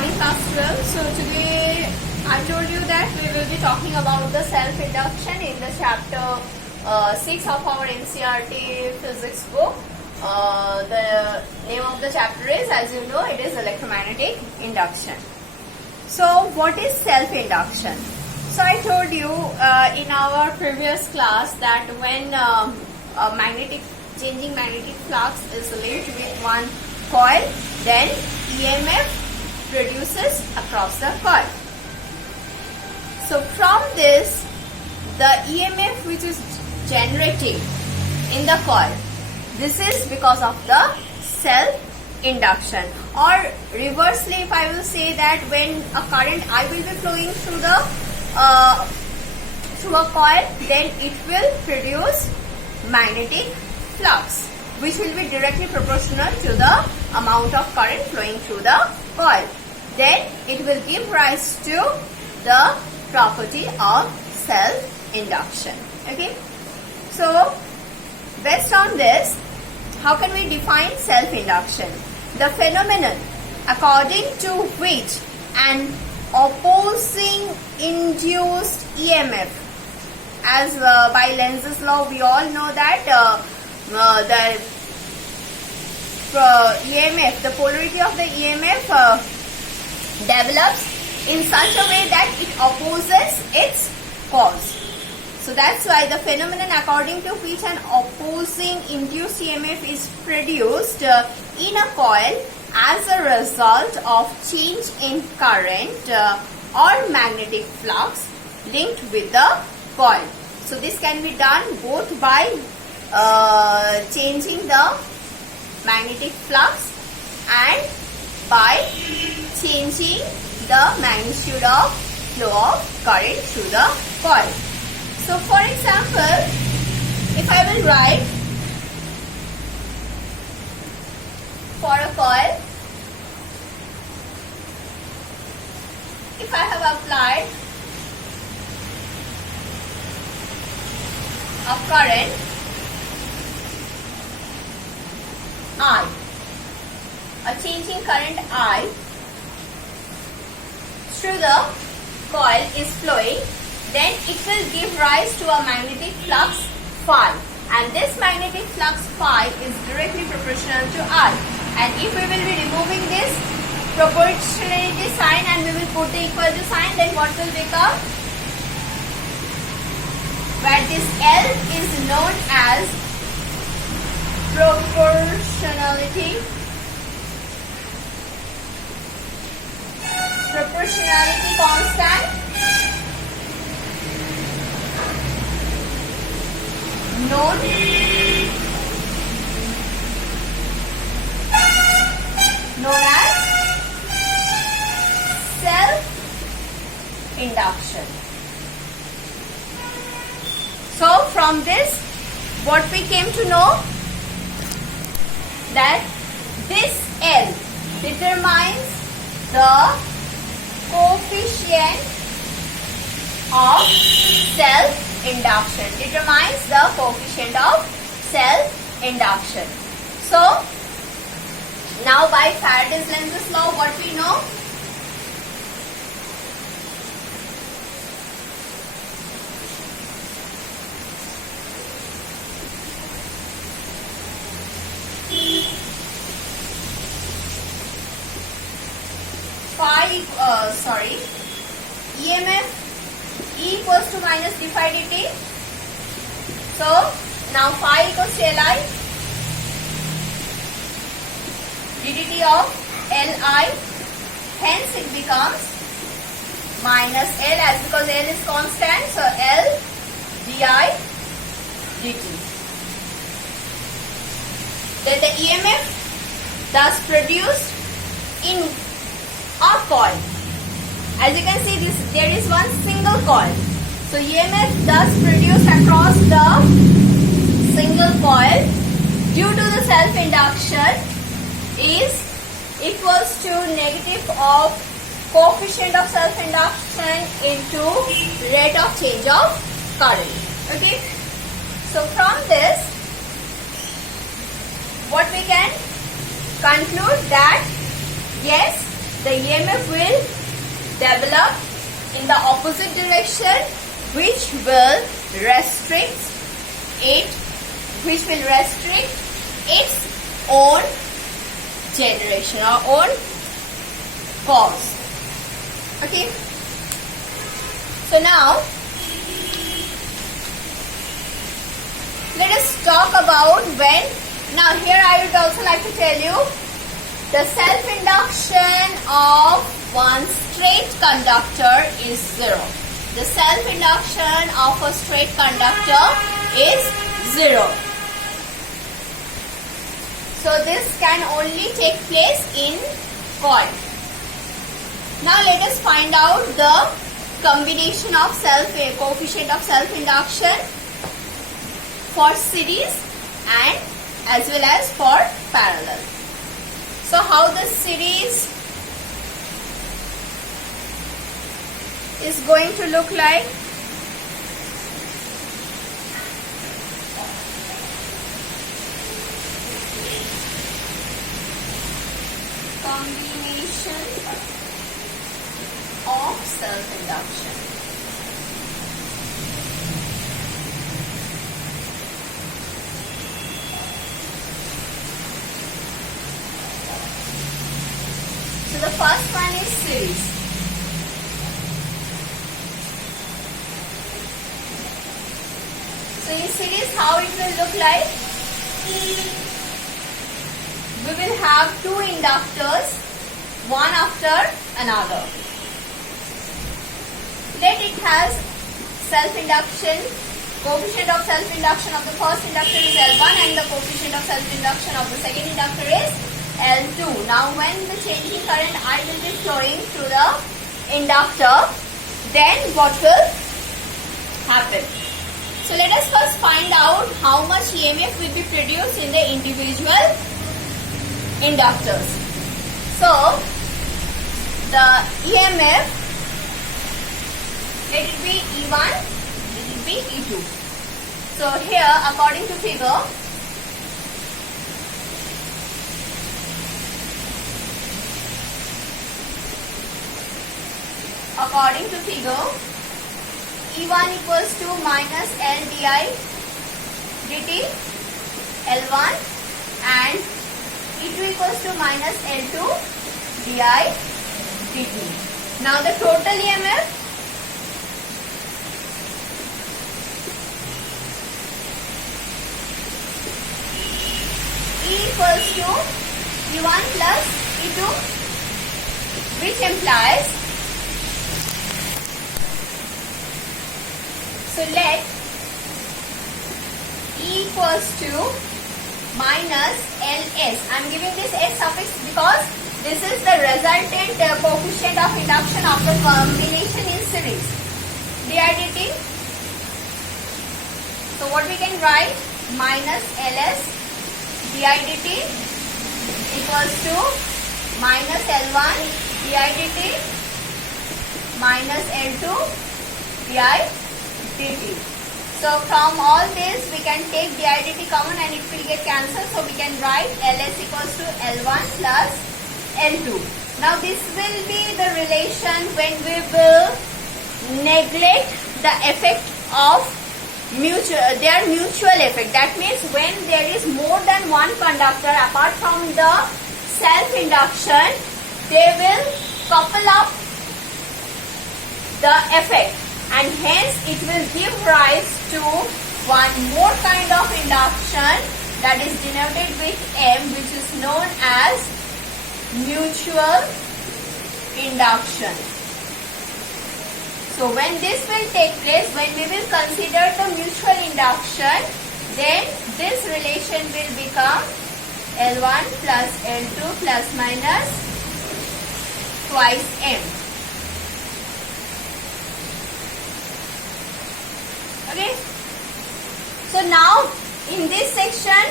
morning class 12. So today I told you that we will be talking about the self-induction in the chapter 6 of our NCERT physics book. The name of the chapter is, as you know, it is electromagnetic induction. So what is self-induction? So I told you in our previous class that when changing magnetic flux is linked with one coil, then EMF produces across the coil. So from this, the EMF which is generated in the coil, this is because of the self-induction. Or reversely, if I will say that when a current I will be flowing through a coil, then it will produce magnetic flux, which will be directly proportional to the amount of current flowing through the coil. Then it will give rise to the property of self-induction. Okay. So based on this, how can we define self-induction? The phenomenon according to which an opposing induced EMF, as by Lenz's law we all know that the EMF, the polarity of the EMF develops in such a way that it opposes its cause. So that's why the phenomenon according to which an opposing induced EMF is produced in a coil as a result of change in current or magnetic flux linked with the coil. So this can be done both by changing the magnetic flux and by changing the magnitude of flow of current through the coil. So for example, if I will write for a coil, if I have applied a current I, a changing current I through the coil is flowing, then it will give rise to a magnetic flux phi, and this magnetic flux phi is directly proportional to I. And if we will be removing this proportionality sign and we will put the equal to sign, then what will become? Where this L is known as proportionality constant, known as self-induction. So from this, what we came to know, that this L determines the coefficient of self-induction. Determines the coefficient of self-induction. So now by Faraday's Lenz's law, what we know? EMF E equals to minus d phi dt. So now phi equals to Li ddt of Li. Hence it becomes minus L, as because L is constant. So L di dt. Then the EMF thus produced in a coil. As you can see, there is one single coil. So EMF thus produced across the single coil due to the self-induction is equals to negative of coefficient of self-induction into rate of change of current. Okay. So from this, what we can conclude that yes, the EMF will develop in the opposite direction, which will restrict its own generation or own cause. Okay. So now let us talk about when. Now here I would also like to tell you the self-induction of one straight conductor is 0. The self-induction of a straight conductor is 0. So this can only take place in coil. Now let us find out the combination of coefficient of self-induction for series and as well as for parallel. So how the series is going to look like? Combination of self-induction. So the first one is series. So in series, how it will look like? We will have two inductors, one after another. Let it has self-induction, coefficient of self-induction of the first inductor is L1 and the coefficient of self-induction of the second inductor is L2. Now when the changing current I will be flowing through the inductor, then what will happen? So let us first find out how much EMF will be produced in the individual inductors. So the EMF, let it be E1, let it be E2. So here according to figure, E1 equals to minus L di dt L1 and E2 equals to minus L2 di dt. Now the total EMF E equals to E1 plus E2, which implies, so let E equals to minus Ls. I am giving this S suffix because this is the resultant coefficient of induction after combination in series. Di dt. So what we can write? Minus Ls di dt equals to minus L1 di dt minus L2 di dt. So from all this we can take di dt common and it will get cancelled. So we can write Ls equals to L1 plus L2. Now this will be the relation when we will neglect the effect of their mutual effect. That means when there is more than one conductor apart from the self-induction, they will couple up the effect and hence it will give rise to one more kind of induction that is denoted with M, which is known as mutual induction. So when this will take place, when we will consider the mutual induction, then this relation will become L1 plus L2 plus minus twice M. Okay. So now in this section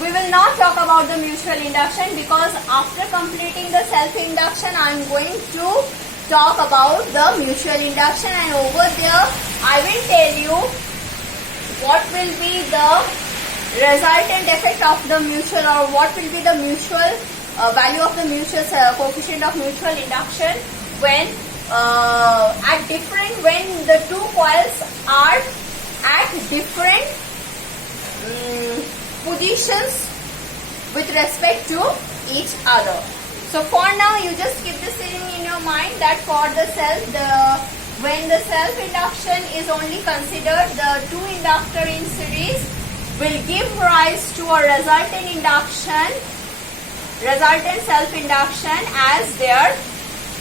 we will not talk about the mutual induction because after completing the self-induction I am going to talk about the mutual induction, and over there I will tell you what will be the resultant effect of the mutual, or what will be the mutual value of the mutual coefficient of mutual induction when when the two coils are at different positions with respect to each other. So for now, you just keep this thing in your mind that for the when the self induction is only considered, the two inductor in series will give rise to a resultant self induction as their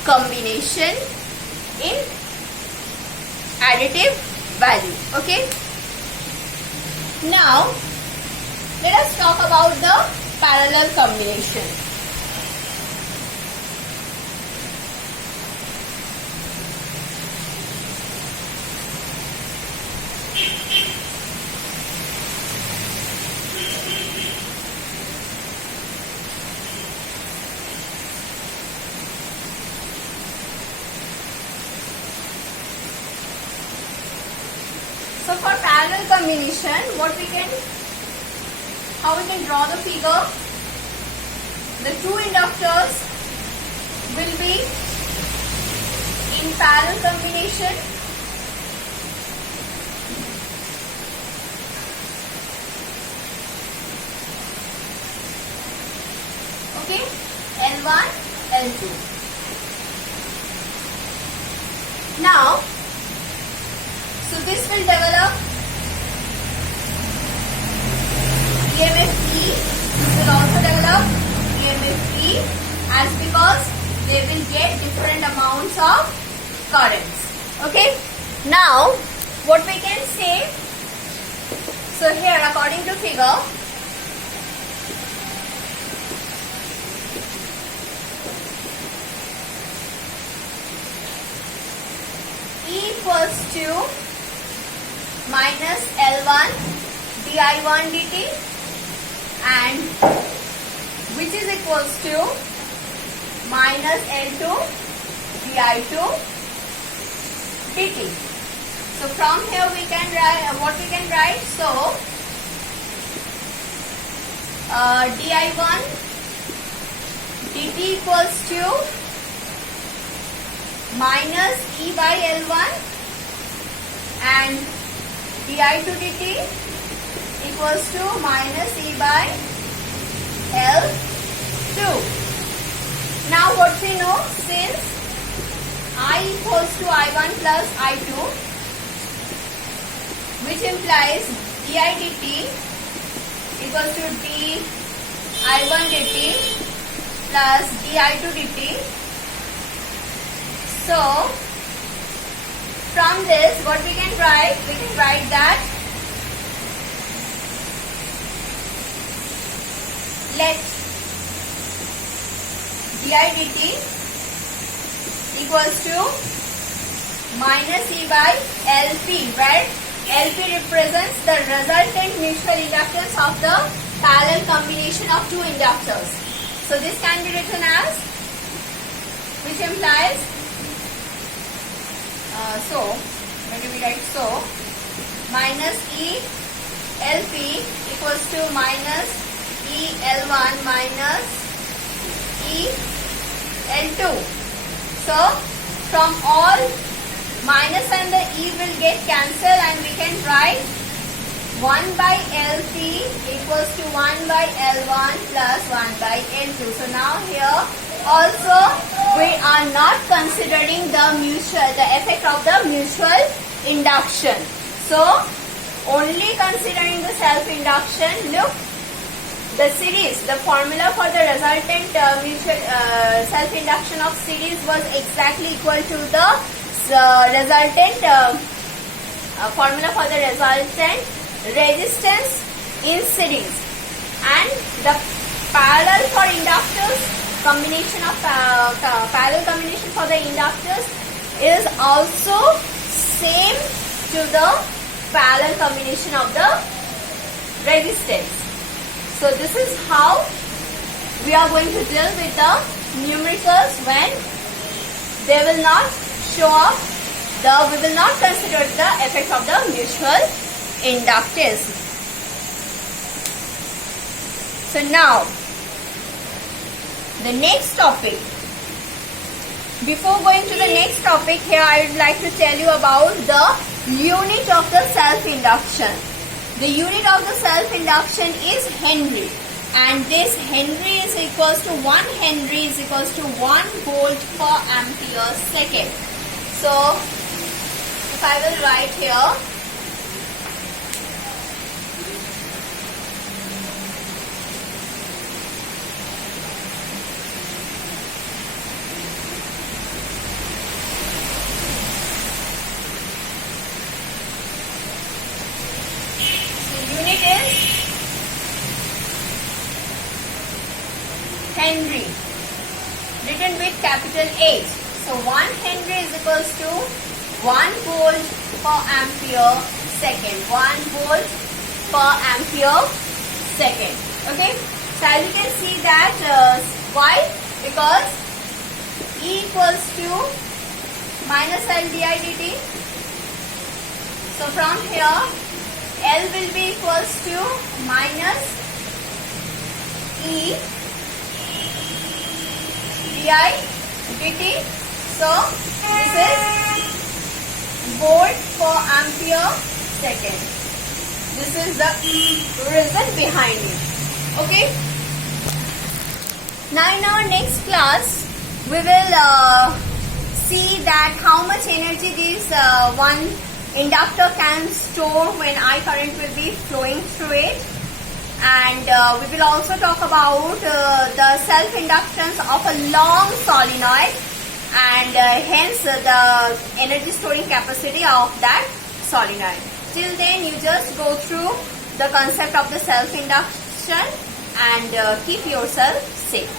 combination in additive value. Okay. Now let us talk about the parallel combination. So for parallel combination, how we can draw the figure? The two inductors will be in parallel combination. Okay, L1, L2. Now, so this will develop EMF E. This will also develop EMF E as because they will get different amounts of currents. Okay. Now, what we can say? So here, according to figure, E equals to minus L1 di1 dt and which is equals to minus L2 di2 dt. So from here we can write what we can write. So di1 dt equals to minus E by L1 and di2 dt equals to minus E by L2. Now what we know, since I equals to I1 plus I2, which implies di dt equals to di1 dt plus di2 dt. So from this, what we can write? We can write that let di dt equals to minus E by LP, where LP represents the resultant mutual inductance of the parallel combination of two inductors. So this can be written as, which implies when do we write so? Minus E LP equals to minus E L1 minus E L2. So from all, minus and the E will get cancelled and we can write 1 by LP equals to 1 by L1 plus 1 by L2. So now here also we are not considering the effect of the mutual induction. So only considering the self-induction. Look, the series, the formula for the resultant mutual self-induction of series was exactly equal to the resultant formula for the resultant resistance in series, and the parallel for inductors, combination of parallel combination for the inductors is also same to the parallel combination of the resistance. So this is how we are going to deal with the numericals when they will not show up we will not consider the effect of the mutual inductance. So now the next topic. Before going to the next topic, here I would like to tell you about the unit of the self-induction. The unit of the self-induction is Henry, and this Henry is equals to 1 Henry is equals to 1 volt per ampere second. So if I will write here, unit is Henry, written with capital H. So 1 Henry is equals to 1 volt per ampere second. 1 volt per ampere second. Okay. So as you can see that why? Because E equals to minus L di dt. So from here L will be equals to minus E di dt. So this is volt per ampere second. This is the reason behind it. Okay. Now in our next class we will see that how much energy this one inductor can store when I current will be flowing through it, and we will also talk about the self-inductance of a long solenoid, and hence the energy storing capacity of that solenoid. Till then you just go through the concept of the self-induction and keep yourself safe.